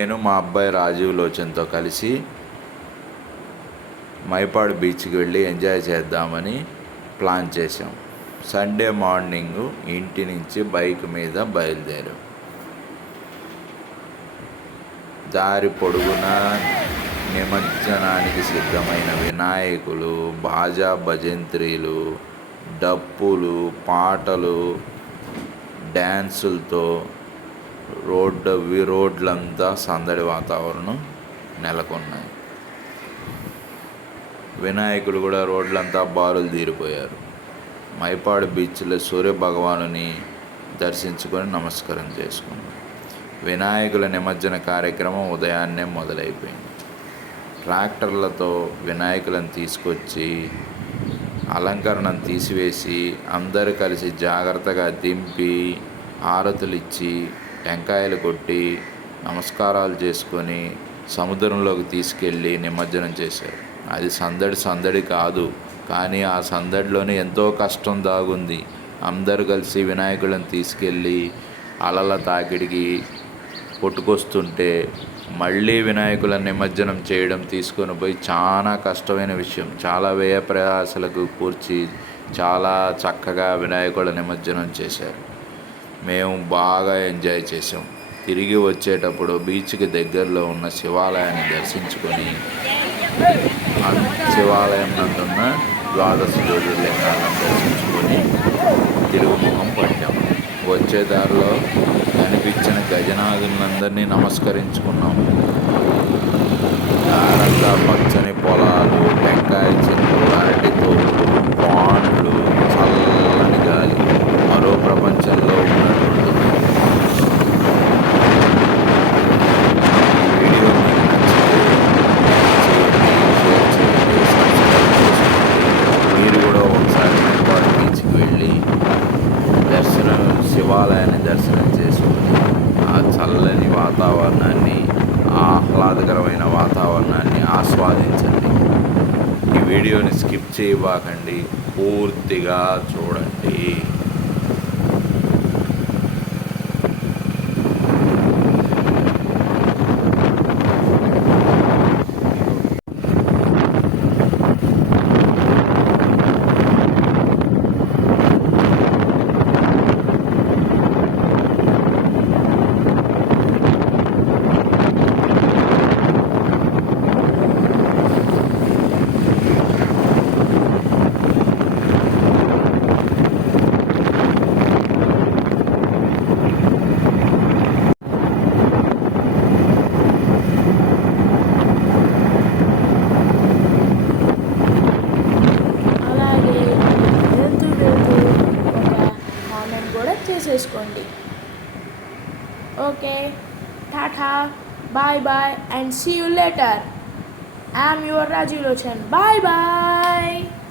నేను మా అబ్బాయి రాజీవ్ లోచన్తో కలిసి మైపాడు బీచ్కి వెళ్ళి ఎంజాయ్ చేద్దామని ప్లాన్ చేసాం. సండే మార్నింగ్ ఇంటి నుంచి బైక్ మీద బయలుదేరాం. దారి పొడుగునా నిమజ్జనానికి సిద్ధమైన వినాయకులు, బాజా భజంత్రీలు, డప్పులు, పాటలు, డ్యాన్సులతో రోడ్లంతా సందడి వాతావరణం నెలకొన్నాయి. వినాయకులు కూడా రోడ్లంతా బారులు తీరిపోయారు. మైపాడు బీచ్లో సూర్య భగవానుని దర్శించుకొని నమస్కారం చేసుకున్నాం. వినాయకుల నిమజ్జన కార్యక్రమం ఉదయాన్నే మొదలైపోయింది. ట్రాక్టర్లతో వినాయకులను తీసుకొచ్చి అలంకరణను తీసివేసి అందరూ కలిసి జాగ్రత్తగా దింపి హారతులు ఇచ్చి టెంకాయలు కొట్టి నమస్కారాలు చేసుకొని సముద్రంలోకి తీసుకెళ్ళి నిమజ్జనం చేశారు. అది సందడి కాదు, కానీ ఆ సందడిలోనే ఎంతో కష్టం దాగుంది. అందరూ కలిసి వినాయకులను తీసుకెళ్ళి అలల తాకిడికి కొట్టుకొస్తుంటే మళ్ళీ వినాయకుల నిమజ్జనం చేయడం, తీసుకొని పోయి చాలా కష్టమైన విషయం. చాలా వ్యయ ప్రయాసలకు కూర్చి చాలా చక్కగా వినాయకుల నిమజ్జనం చేశారు. మేము బాగా ఎంజాయ్ చేసాం. తిరిగి వచ్చేటప్పుడు బీచ్కి దగ్గరలో ఉన్న శివాలయాన్ని దర్శించుకొని శివాలయం నందున్న ద్వాదశ జ్యోతిర్లింగాలను దర్శించుకొని తిరుగుముఖం పట్టాము. వచ్చే దారిలో కనిపించిన గజనాథులందరినీ నమస్కరించుకున్నాము. దారంతా పచ్చని పొలాలు, టెంకాయ చెట్లు, అరటి తోపులు, పాండ్లు, చల్లని గాలి, మరో ప్రపంచంలో ఉన్నట్టు. వీడియో మీరు కూడా ఒకసారి మైపాడు బీచ్కి వెళ్ళి శివాలయాన్ని దర్శనం చేసుకుని ఆ చల్లని వాతావరణాన్ని, ఆహ్లాదకరమైన వాతావరణాన్ని ఆస్వాదించండి. ఈ వీడియోని స్కిప్ చేయబాకండి, పూర్తిగా చూడండి. చేసుకోండి. Okay, tata, bye bye and see you later. I am your Rajiv Lochan. Bye bye.